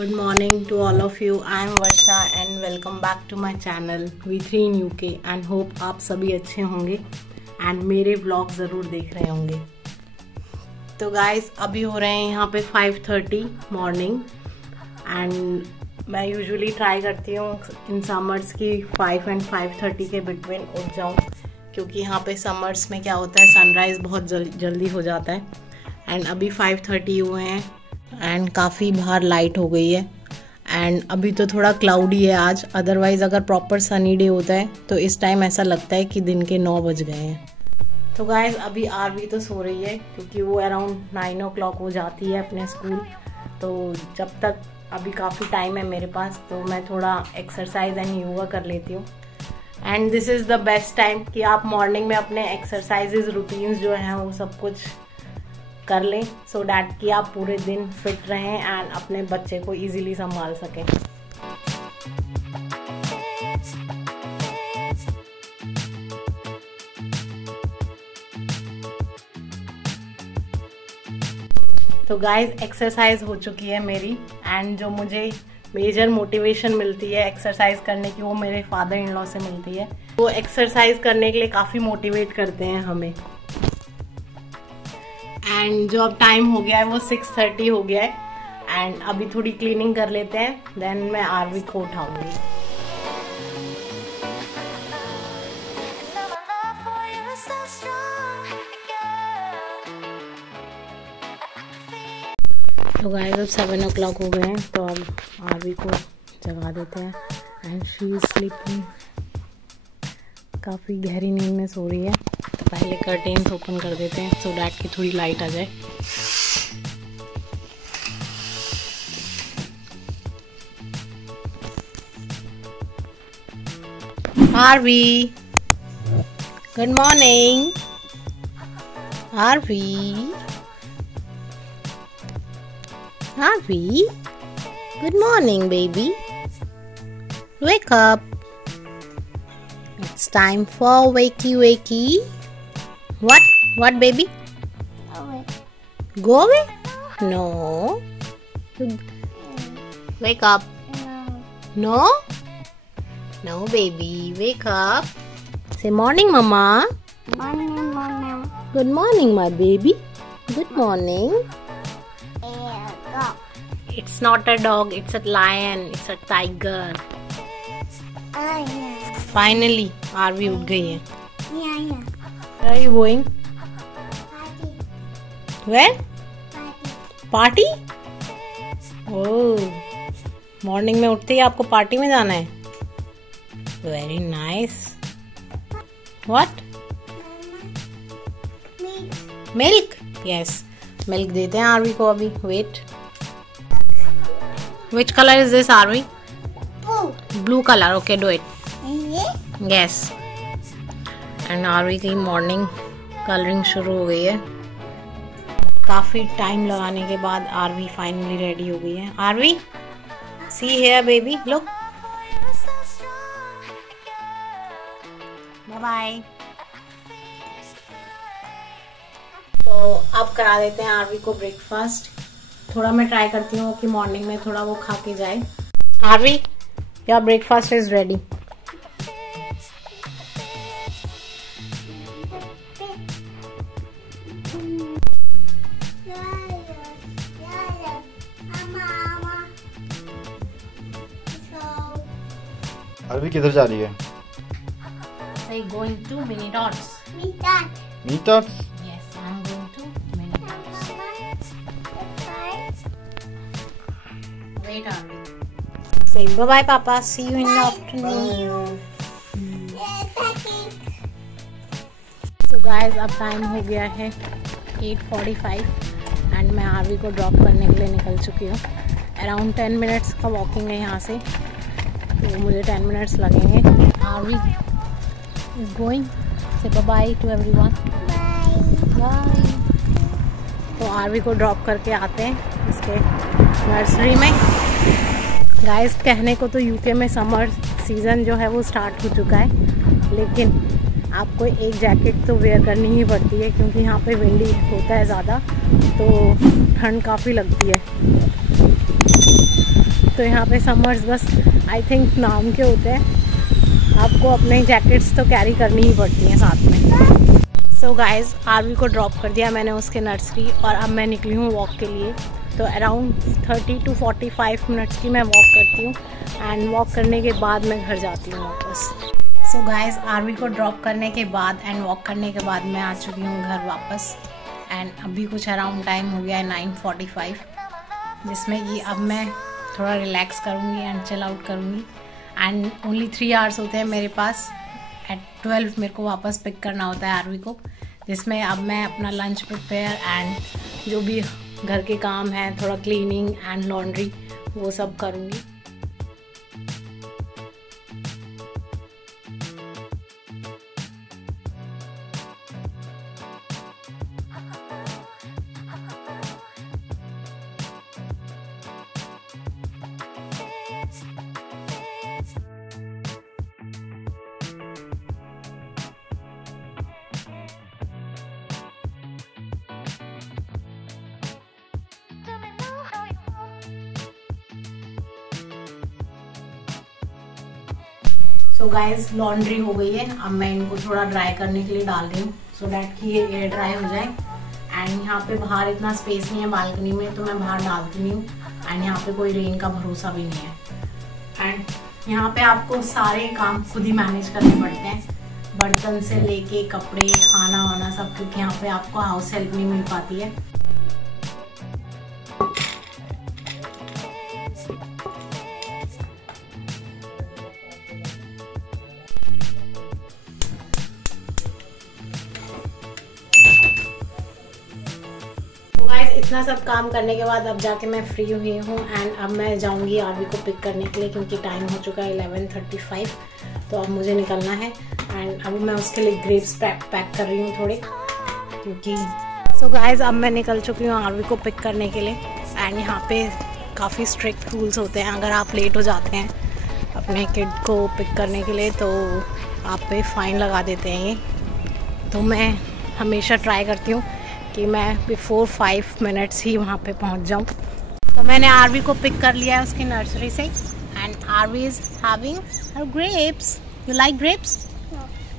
Good morning to all of you. I am Varsha and welcome back to my channel V3 in UK and hope आप सभी अच्छे होंगे and मेरे vlog ज़रूर देख रहे होंगे। तो guys अभी हो रहे हैं यहाँ पे 5:30 मॉर्निंग एंड मैं यूजुअली ट्राई करती हूँ इन समर्स की 5 and 5:30 के बिटवीन उठ जाऊँ, क्योंकि यहाँ पे समर्स में क्या होता है सनराइज़ बहुत जल्दी हो जाता है। एंड अभी 5:30 हुए हैं एंड काफ़ी बाहर लाइट हो गई है एंड अभी तो थोड़ा क्लाउडी है आज, अदरवाइज़ अगर प्रॉपर सनी डे होता है तो इस टाइम ऐसा लगता है कि दिन के 9 बज गए हैं। तो गाइस अभी आरवी तो सो रही है क्योंकि वो अराउंड 9 o'clock वो जाती है अपने स्कूल। तो जब तक अभी काफ़ी टाइम है मेरे पास तो मैं थोड़ा एक्सरसाइज एंड योगा कर लेती हूँ। And this is the best time कि आप मॉर्निंग में अपने एक्सरसाइजेज रूटीन्स जो हैं वो सब कुछ कर लें सो डैट कि आप पूरे दिन फिट रहें एंड अपने बच्चे को इजीली संभाल सकें। तो गाइस एक्सरसाइज हो चुकी है मेरी एंड जो मुझे मेजर मोटिवेशन मिलती है एक्सरसाइज करने की वो मेरे फादर इन लॉ से मिलती है। वो एक्सरसाइज करने के लिए काफ़ी मोटिवेट करते हैं हमें। एंड जो अब टाइम हो गया है वो 6:30 हो गया है एंड अभी थोड़ी क्लीनिंग कर लेते हैं, देन मैं आरवी को उठाऊंगी। तो गाइस अब 7 o'clock हो गए हैं तो अब आरवी को जगा देते हैं एंड शी इज स्लीपिंग, काफ़ी गहरी नींद में सो रही है। तो पहले कर्टेन्स ओपन कर देते हैं सो डैट की थोड़ी लाइट आ जाए। Aarvi good morning. Aarvi Aarvi good morning baby, wake up. It's time for wakey. What baby? Go away? No. Wake up. No baby, wake up. Say morning mama. Morning. Good morning my baby. Good morning. It's not a dog, it's a lion, it's a tiger. Finally, Aarvi उठ गई है। Where are you going? Where? Party? Oh, morning में उठते ही आपको party में जाना है। Very nice. What? Milk? Yes. Milk देते हैं आरवी को अभी। Wait. Which color is this, Arvi? Blue color. Okay, do it. Yes. And Aarvi की मॉर्निंग कलरिंग शुरू हो गई है। काफी टाइम लगाने के बाद आरवी फाइनली रेडी हो गई है। Aarvi, see here baby, look. Bye bye. तो अब करा देते हैं आरवी को ब्रेकफास्ट। थोड़ा मैं ट्राई करती हूँ कि मॉर्निंग में थोड़ा वो खा के जाए। Aarvi, your breakfast is ready. Aarvi किधर जा रही है? Say going to Mini Dots. Meet Dots? Yes, I'm going to Mini Dots. Wait, Arvi. Say bye bye, Papa. See you in the afternoon. So guys, अब टाइम हो गया है 8:45 and मैं RV को ड्रॉप करने के लिए निकल चुकी हूँ। अराउंड 10 मिनट्स का वॉकिंग है यहाँ से, तो मुझे 10 मिनट्स लगेंगे। Aarvi is going. Say bye bye to everyone. Bye. तो आरवी को ड्रॉप करके आते हैं इसके नर्सरी में। गाइस कहने को तो यूके में समर सीज़न जो है वो स्टार्ट हो चुका है, लेकिन आपको एक जैकेट तो वेयर करनी ही पड़ती है क्योंकि यहाँ पे विंडी होता है ज़्यादा, तो ठंड काफ़ी लगती है। तो यहाँ पे समर्स बस आई थिंक नाम के होते हैं, आपको अपने जैकेट्स तो कैरी करनी ही पड़ती हैं साथ में। सो गाइज, आरवी को ड्रॉप कर दिया मैंने उसके नर्सरी और अब मैं निकली हूँ वॉक के लिए। तो अराउंड 30 to 45 मिनट्स की मैं वॉक करती हूँ एंड वॉक करने के बाद मैं घर जाती हूँ वापस। सो गाइज, आरवी को ड्रॉप करने के बाद एंड वॉक करने के बाद मैं आ चुकी हूँ घर वापस एंड अभी कुछ अराउंड टाइम हो गया है 9:45, जिसमें कि अब मैं थोड़ा रिलैक्स करूँगी एंड चिल आउट करूँगी। एंड ओनली 3 आवर्स होते हैं मेरे पास। एट 12 मेरे को वापस पिक करना होता है आरवी को, जिसमें अब मैं अपना लंच प्रिपेयर एंड जो भी घर के काम हैं, थोड़ा क्लीनिंग एंड लॉन्ड्री, वो सब करूँगी। सो गाइज, लॉन्ड्री हो गई है। अब मैं इनको थोड़ा ड्राई करने के लिए डाल रही हूँ सो डैट कि ये एयर ड्राई हो जाए। एंड यहाँ पे बाहर इतना स्पेस नहीं है बालकनी में, तो मैं बाहर डालती नहीं हूँ। एंड यहाँ पे कोई रेन का भरोसा भी नहीं है। एंड यहाँ पे आपको सारे काम खुद ही मैनेज करने पड़ते हैं, बर्तन से लेके कपड़े, खाना वाना सब, क्योंकि यहाँ पे आपको हाउस हेल्प नहीं मिल पाती है। इतना सब काम करने के बाद अब जाके मैं फ्री हुई हूँ एंड अब मैं जाऊँगी आरवी को पिक करने के लिए, क्योंकि टाइम हो चुका है 11:35। तो अब मुझे निकलना है एंड अब मैं उसके लिए ग्रेप्स पैक कर रही हूँ थोड़े, क्योंकि सो गाइज, अब मैं निकल चुकी हूँ आरवी को पिक करने के लिए। एंड यहाँ पे काफ़ी स्ट्रिक्ट रूल्स होते हैं। अगर आप लेट हो जाते हैं अपने किड को पिक करने के लिए तो आप पे फ़ाइन लगा देते हैं ये। तो मैं हमेशा ट्राई करती हूँ कि मैं बिफोर 5 मिनट्स ही वहाँ पे पहुँच जाऊँ। तो मैंने आरवी को पिक कर लिया है उसकी नर्सरी से and Aarvi is having her grapes. You like grapes?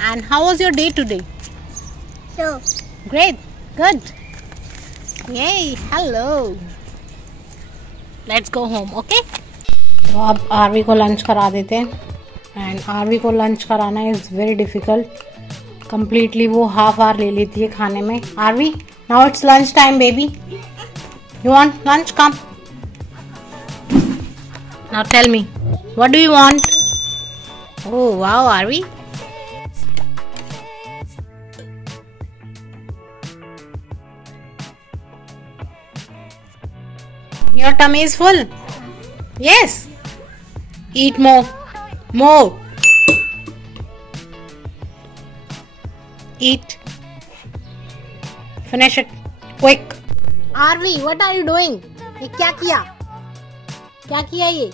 And how was your day today? Great, good, ये hello, let's go home, okay. तो अब आरवी को लंच करा देते हैं। एंड आरवी को लंच कराना इज़ वेरी डिफ़िकल्ट। कंप्लीटली वो हाफ आवर ले लेती है खाने में। Aarvi, now it's lunch time, baby. You want lunch? Come. Now tell me, what do you want? Oh wow, Arvi. Your tummy is full? Yes. Eat more. More. Eat. Finish it quick. Arvi, what are you doing? ये क्या किया? क्या किया ये?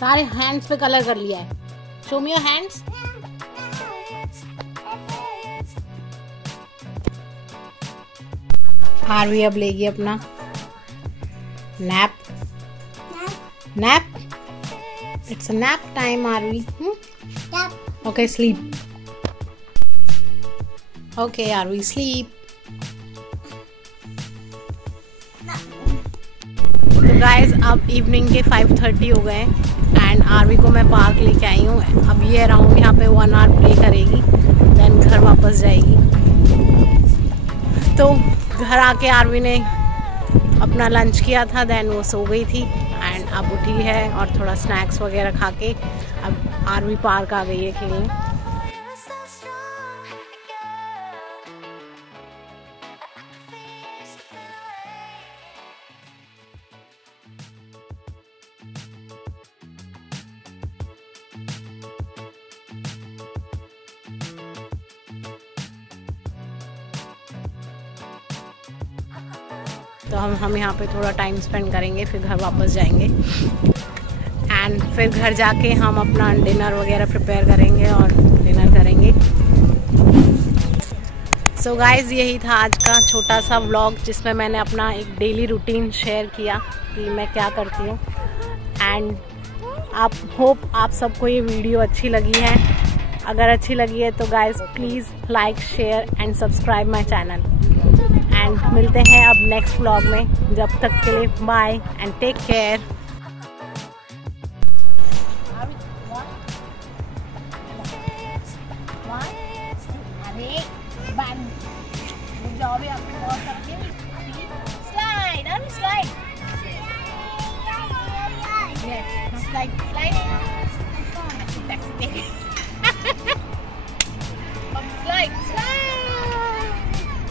सारे hands पे colour कर लिया है। Show me your hands. Aarvi अब लेगी अपना nap. Nap? It's a nap time, Arvi. Okay, sleep. Okay, Arvi, sleep. तो गाइज, अब इवनिंग के 5:30 हो गए एंड आरवी को मैं पार्क लेके आई हूँ। अब ये अराउंड यहाँ पे 1 आवर प्ले करेगी, देन घर वापस जाएगी। तो घर आके आरवी ने अपना लंच किया था, देन वो सो गई थी एंड अब उठी है और थोड़ा स्नैक्स वगैरह खा के अब आरवी पार्क आ गई है खेलने। तो हम यहाँ पे थोड़ा टाइम स्पेंड करेंगे, फिर घर वापस जाएंगे एंड फिर घर जाके हम अपना डिनर वगैरह प्रिपेयर करेंगे और डिनर करेंगे। सो गाइज यही था आज का छोटा सा व्लॉग जिसमें मैंने अपना एक डेली रूटीन शेयर किया कि मैं क्या करती हूँ। एंड आप सबको ये वीडियो अच्छी लगी है। अगर अच्छी लगी है तो guys please like share and subscribe my channel. And मिलते हैं अब नेक्स्ट व्लॉग में। जब तक के लिए बाय एंड टेक केयर।